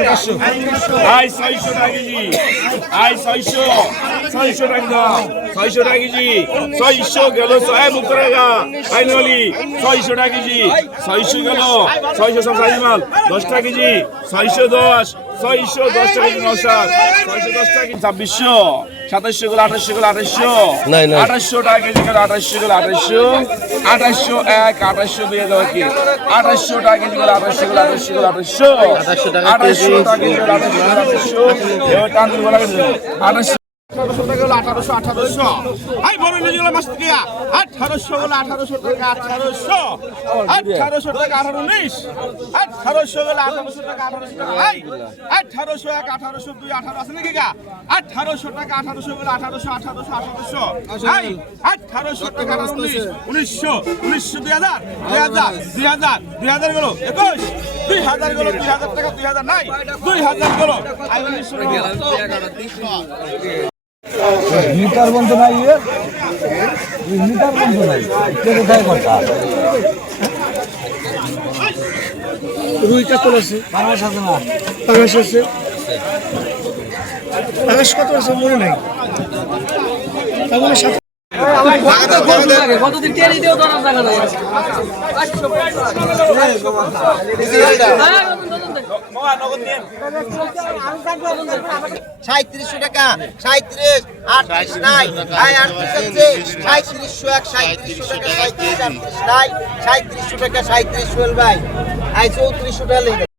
I ছয়শো টাকা KG. I ছয়শো। ছয়শো টাকা ছয়শো টাকা কেজি। ছয়শো গেল ছয় করে গা। ফাইনালি ছয়শো টাকা কেজি। ছয়শো গেল। ছয়শো সব মাল দশ টাকা কেজি। ছয়শো দশ। ছয়শো দশ টাকা কেজি ছয়শো দশ টাকা ছাব্বিশশো। সাতাশশো গুলো আঠাশশো গুলো আঠাশশো। আঠাশশো টাকা কেজি গেল আঠাশশো গুলো আঠাশশো আঠাশশো এক আঠাশশো দুই দেওয়া কি? আঠাশশো টাকা কেজি গেল আঠাশশো গুলো আঠাশশো গুলো আঠাশশো 2800 আঠাশশো টাকা কেজি আঠাশশো আঠাশশো দিয়ে আঠাশশো দুই হাজার গেলো। দুই হাজার টাকা দুই হাজার নাই। দুই হাজার গেলো। মিটার বন্ধ নাই মিটার বন্ধ নাই। কে কোথায় কথা রুই কাতল আছে? পারাস আছে না? পাঙাশ আছে। পাঙাশ কত আছে মনে নাই। তাহলে সাত সাঁত্রিশশো টাকা সাঁত্রিশ আটত্রিশ নাই। আয় আটত্রিশ আছে সাঁত্রিশশো এক সাঁত্রিশশো টাকা সাঁত্রিশ আটত্রিশ নাই। সাঁত্রিশশো টাকা সাঁত্রিশ সোহেল ভাই। আয় চৌত্রিশশো টাকা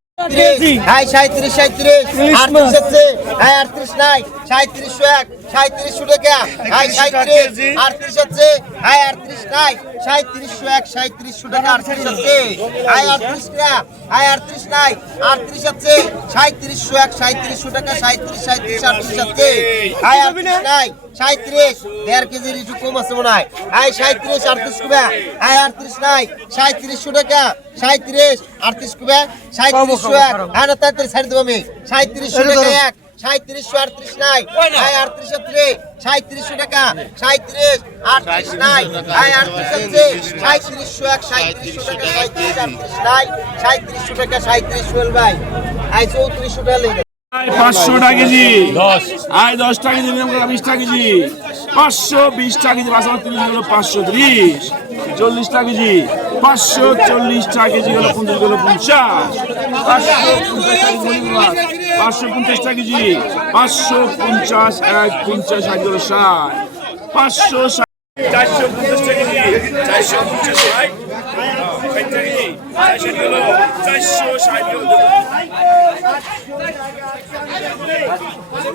আয় সাঁত্রিশ সাঁত্রিশ আটত্রিশ আছে আয় আটত্রিশ নাই। সাঁত্রিশশো এক সাঁত্রিশশো টাকা আয় সাঁত্রিশ আটত্রিশ আছে আয় আটত্রিশ নাই। সাঁত্রিশশো এক সাঁত্রিশশো টাকা আটত্রিশ আছে আয় আটত্রিশ টাকা আয় আটত্রিশ নাই। আটত্রিশ আছে সাঁত্রিশশো এক সাঁত্রিশশো টাকা সাঁত্রিশ সাঁত্রিশ আটত্রিশ আটত্রিশ নাই। সাঁত্রিশ দেড় কেজির একটু কম আছে মনে হয়। আয় সাঁত্রিশ আটত্রিশ কুবা? আয় আটত্রিশ নাই। সাঁত্রিশশো টাকা। সাঁত্রিশ আটত্রিশ কুবা? সাঁত্রিশশো এক। হ্যাঁ না তাড়াতাড়ি ছাড়ি দেবো আমি। সাঁত্রিশশো টাকা এক। সাঁত্রিশশো আটত্রিশ নাই। আয় আটত্রিশ আছে সাঁত্রিশশো টাকা। সাঁত্রিশ আটত্রিশ নাই। আয় আটত্রিশ আছে সাঁত্রিশশো এক সাঁত্রিশশো টাকা। সাঁত্রিশ আটত্রিশ নাই। সাঁত্রিশশো টাকা সাঁত্রিশ ভাই। আয় চৌত্রিশশো টাকা পাঁচশো টাকা কেজি। আয় দশ টাকা কেজি বিশ টাকা কেজি। পাঁচশো বিশ টাকা কেজি পাঁচশো তিরিশ হলো পাঁচশো ত্রিশ। চল্লিশ টাকা কেজি পাঁচশো চল্লিশ টাকা কেজি হলো পঞ্চাশ হলো পঞ্চাশ। পাঁচশো পঞ্চাশ টাকা কেজি পাঁচশো পঞ্চাশ এক পঞ্চাশ এক হলো ষাট। পাঁচশো চারশো পঞ্চাশ টাকা কেজি চারশো পঞ্চাশ ষাট। হলো চারশো ষাট হলো